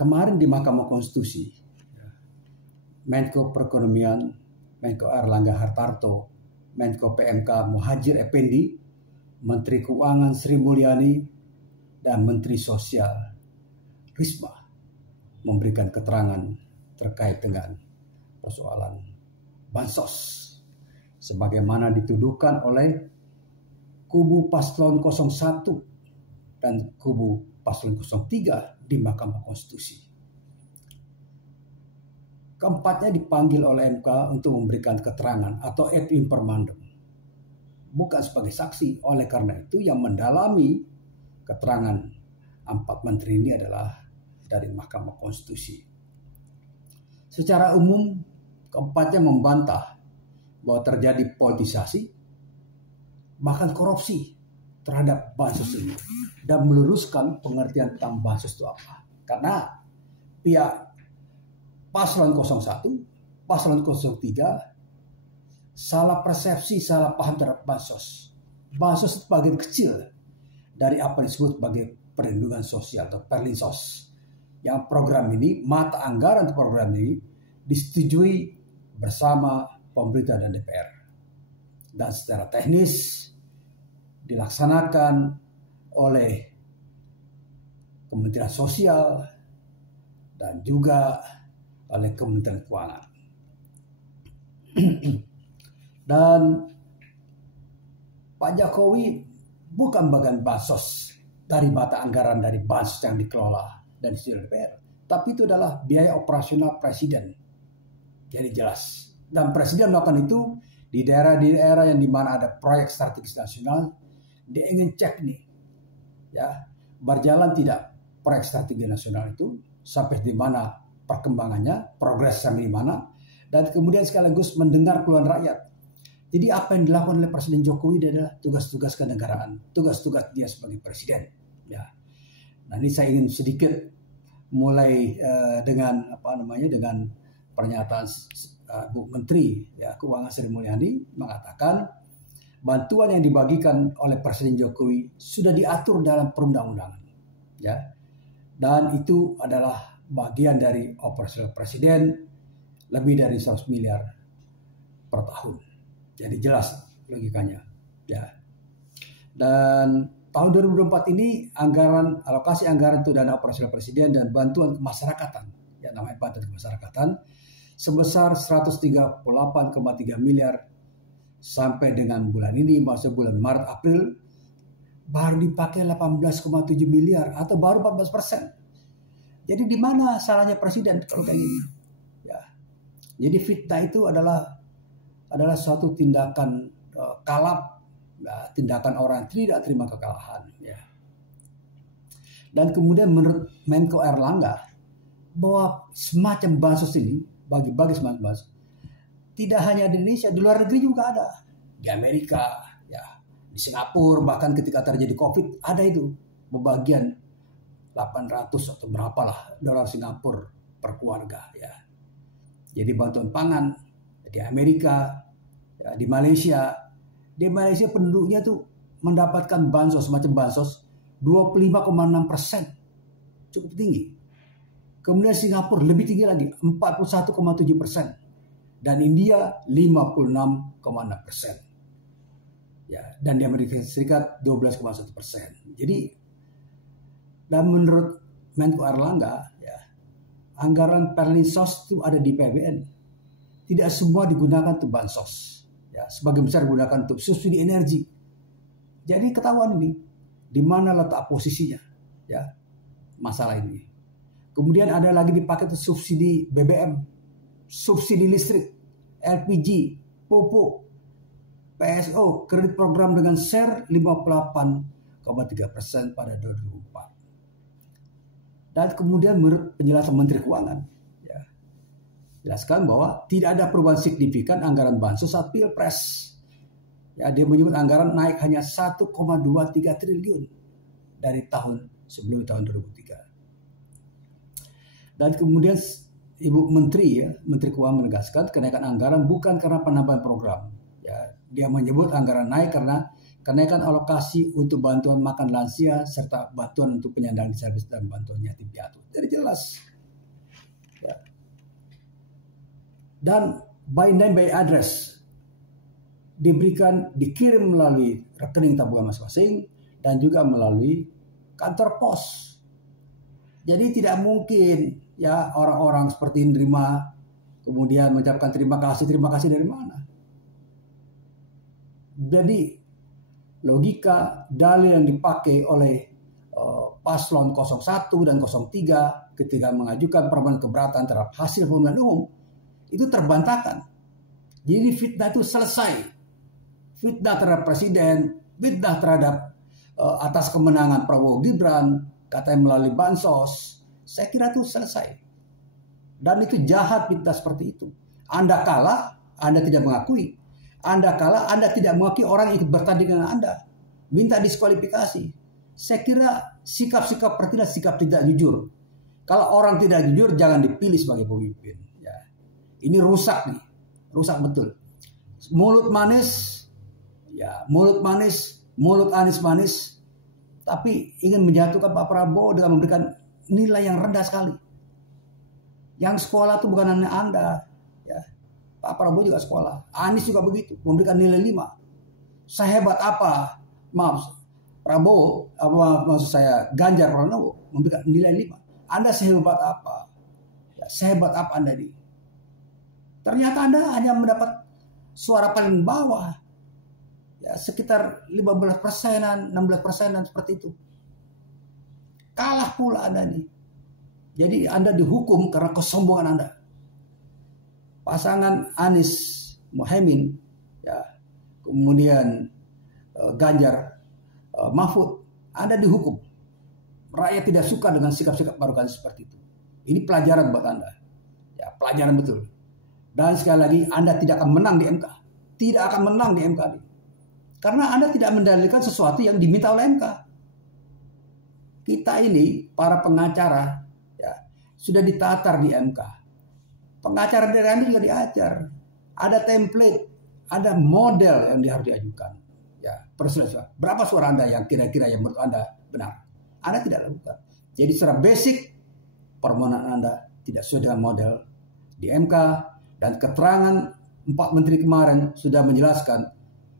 kemarin di Mahkamah Konstitusi, Menko Perekonomian, Menko Airlangga Hartarto, Menko PMK Muhadjir Effendi, Menteri Keuangan Sri Mulyani, dan Menteri Sosial Risma memberikan keterangan terkait dengan persoalan bansos, sebagaimana dituduhkan oleh kubu paslon 01 dan kubu paslon 03 di Mahkamah Konstitusi. Keempatnya dipanggil oleh MK untuk memberikan keterangan atau ad imprimandum, bukan sebagai saksi. Oleh karena itu yang mendalami keterangan empat menteri ini adalah dari Mahkamah Konstitusi. Secara umum keempatnya membantah bahwa terjadi politisasi bahkan korupsi terhadap bansos ini dan meluruskan pengertian tentang bansos itu apa. Karena pihak paslon 01, paslon 03 salah persepsi, salah paham terhadap bansos. Bansos itu bagian kecil dari apa yang disebut sebagai perlindungan sosial atau Perlinsos. Yang program ini, mata anggaran program ini disetujui bersama pemerintah dan DPR. Dan secara teknis dilaksanakan oleh Kementerian Sosial dan juga oleh Kementerian Keuangan. Dan Pak Jokowi bukan bagian bansos dari mata anggaran dari bansos yang dikelola dan disetujui DPR, tapi itu adalah biaya operasional presiden. Jadi jelas. Dan presiden melakukan itu di daerah-daerah yang dimana ada proyek strategis nasional. Dia ingin cek nih, ya, berjalan tidak proyek strategi nasional itu, sampai di mana perkembangannya, progresnya di mana, dan kemudian sekaligus mendengar keluhan rakyat. Jadi apa yang dilakukan oleh Presiden Jokowi adalah tugas-tugas kenegaraan, tugas-tugas dia sebagai presiden. Ya, nah ini saya ingin sedikit mulai dengan dengan pernyataan Bu Menteri Keuangan Sri Mulyani mengatakan bantuan yang dibagikan oleh Presiden Jokowi sudah diatur dalam perundang-undangan, ya, dan itu adalah bagian dari operasional presiden lebih dari 100 miliar per tahun. Jadi jelas logikanya, ya. Dan tahun 2024 ini alokasi anggaran untuk dana operasional presiden dan bantuan kemasyarakatan, ya namanya bantuan kemasyarakatan, sebesar 138,3 miliar sampai dengan bulan ini, maksud bulan Maret April baru dipakai 18,7 miliar atau baru 14%. Jadi di mana salahnya presiden kalau kayak gini? Ya. Jadi fitnah itu adalah suatu tindakan kalap, ya, tindakan orang yang tidak terima kekalahan, ya. Dan kemudian menurut Menko Airlangga bahwa semacam bansos ini bagi-bagi semacam bansos tidak hanya di Indonesia, di luar negeri juga ada. Di Amerika, ya, di Singapura, bahkan ketika terjadi COVID, ada itu pembagian 800 atau berapalah dolar Singapura per keluarga, ya. Jadi bantuan pangan di Amerika, ya, di Malaysia. Di Malaysia penduduknya tuh mendapatkan bansos, semacam bansos 25,6%. Cukup tinggi. Kemudian Singapura lebih tinggi lagi, 41,7%. Dan India 56,6%. Ya, dan di Amerika Serikat 12,1%. Jadi, dan menurut Menko Airlangga, ya, anggaran Perlinsos itu ada di PBN. Tidak semua digunakan untuk bansos. Ya, sebagian besar digunakan untuk subsidi energi. Jadi ketahuan ini di mana letak posisinya, ya, masalah ini. Kemudian ada lagi dipakai untuk subsidi BBM, subsidi listrik, LPG, pupuk, PSO, kredit program dengan share 58,3% pada 2004. Dan kemudian menurut penjelasan Menteri Keuangan, ya, jelaskan bahwa tidak ada perubahan signifikan anggaran bansos saat Pilpres. Ya, dia menyebut anggaran naik hanya 1,23 triliun dari tahun sebelum tahun 2003. Dan kemudian Ibu Menteri, ya, Menteri Keuangan menegaskan kenaikan anggaran bukan karena penambahan program. Ya, dia menyebut anggaran naik karena kenaikan alokasi untuk bantuan makan lansia serta bantuan untuk penyandang disabilitas dan bantuan yatim piatu. Jadi jelas Ya. Dan by name by address dikirim melalui rekening tabungan masing-masing dan juga melalui kantor pos. Jadi tidak mungkin ya orang-orang seperti ini terima kemudian mengucapkan terima kasih dari mana? Jadi logika dalil yang dipakai oleh paslon 01 dan 03 ketika mengajukan permohonan keberatan terhadap hasil pemilihan umum itu terbantahkan. Jadi fitnah itu selesai. Fitnah terhadap presiden, fitnah terhadap atas kemenangan Prabowo Gibran, katanya melalui bansos, saya kira itu selesai. Dan itu jahat fitnah seperti itu. Anda kalah, Anda tidak mengakui. Anda kalah, Anda tidak mengakui orang yang ikut bertanding dengan Anda. Minta diskualifikasi. Saya kira sikap-sikap seperti sikap tidak jujur. Kalau orang tidak jujur, jangan dipilih sebagai pemimpin. Ya. Ini rusak nih. Rusak betul. Mulut manis, ya mulut manis, mulut Anies manis, tapi ingin menjatuhkan Pak Prabowo dengan memberikan nilai yang rendah sekali. Yang sekolah itu bukan hanya Anda, ya. Pak Prabowo juga sekolah, Anies juga begitu, memberikan nilai 5. Sehebat apa, maaf, Prabowo, maksud saya Ganjar Pranowo memberikan nilai 5. Anda sehebat apa? Ya, sehebat apa Anda ini? Ternyata Anda hanya mendapat suara paling bawah. Ya, sekitar 15%-an, 16%-an seperti itu. Kalah pula Anda nih. Jadi Anda dihukum karena kesombongan Anda. Pasangan Anies Muhaimin, ya, kemudian Ganjar Mahfud, Anda dihukum. Rakyat tidak suka dengan sikap-sikap arogansi seperti itu. Ini pelajaran buat Anda. Ya, pelajaran betul. Dan sekali lagi Anda tidak akan menang di MK. Tidak akan menang di MK. Karena Anda tidak mendalilkan sesuatu yang diminta oleh MK. Kita ini para pengacara ya, sudah ditatar di MK. Pengacara dari Anda juga diajar. Ada template, ada model yang harus diajukan. Ya, perselisihan. Berapa suara Anda yang kira-kira yang menurut Anda benar? Anda tidak lakukan. Jadi secara basic permohonan Anda tidak sesuai dengan model di MK. Dan keterangan 4 menteri kemarin sudah menjelaskan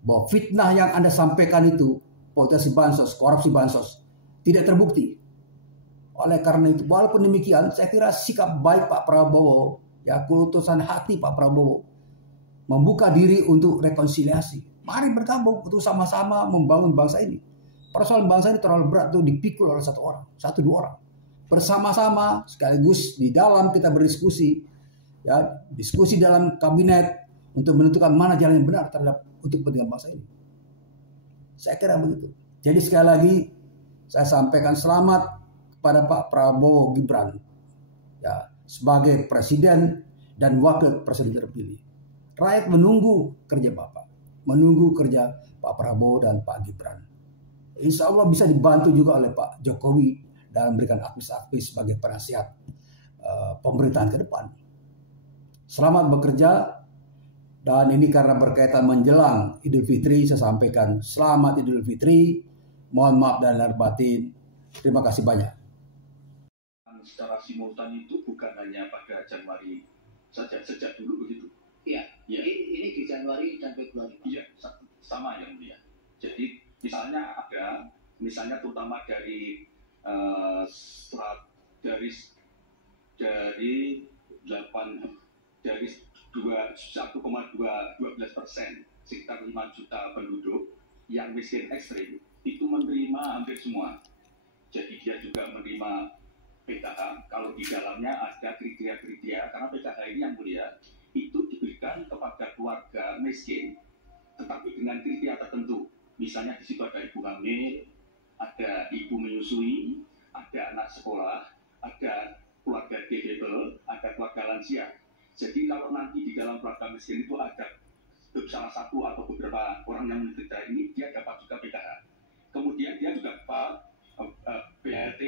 bahwa fitnah yang Anda sampaikan itu, politisasi bansos, korupsi bansos, tidak terbukti. Oleh karena itu, walaupun demikian, saya kira sikap baik Pak Prabowo, ya keutusan hati Pak Prabowo, membuka diri untuk rekonsiliasi. Mari bergabung untuk sama-sama membangun bangsa ini. Persoalan bangsa ini terlalu berat untuk dipikul oleh satu orang, 1-2 orang. Bersama-sama, sekaligus di dalam kita berdiskusi, ya diskusi dalam kabinet untuk menentukan mana jalan yang benar terhadap untuk kepentingan bangsa ini. Saya kira begitu. Jadi sekali lagi saya sampaikan selamat kepada Pak Prabowo Gibran ya sebagai presiden dan wakil presiden terpilih. Rakyat menunggu kerja Bapak, menunggu kerja Pak Prabowo dan Pak Gibran. Insya Allah bisa dibantu juga oleh Pak Jokowi dalam memberikan akvis-akvis sebagai penasihat pemerintahan ke depan. Selamat bekerja, dan ini karena berkaitan menjelang Idul Fitri, saya sampaikan selamat Idul Fitri, mohon maaf dan lahir batin, terima kasih banyak. Secara simultan itu bukan hanya pada Januari saja, sejak dulu begitu. Iya, ya. Ini di Januari dan Februari. Iya, sama yang mulia. Jadi misalnya terutama dari dari 1,12%, sekitar 5 juta penduduk yang miskin ekstrim itu menerima hampir semua. Jadi dia juga menerima PKH. Kalau di dalamnya ada kriteria-kriteria, karena PKH ini yang mulia itu diberikan kepada keluarga miskin, tetapi dengan kriteria tertentu. Misalnya di situ ada ibu hamil, ada ibu menyusui, ada anak sekolah, ada keluarga difabel, ada keluarga lansia. Jadi kalau nanti di dalam keluarga miskin itu ada salah satu atau beberapa orang yang menderita ini, dia dapat juga PKH. Kemudian dia juga dapat BLT,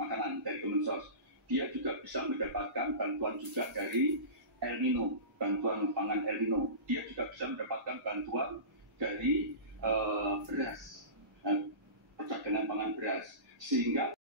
makanan dari Kemensos. Dia juga bisa mendapatkan bantuan juga dari El Nino, bantuan pangan El Nino. Dia juga bisa mendapatkan bantuan dari beras, perdagangan pangan beras. Sehingga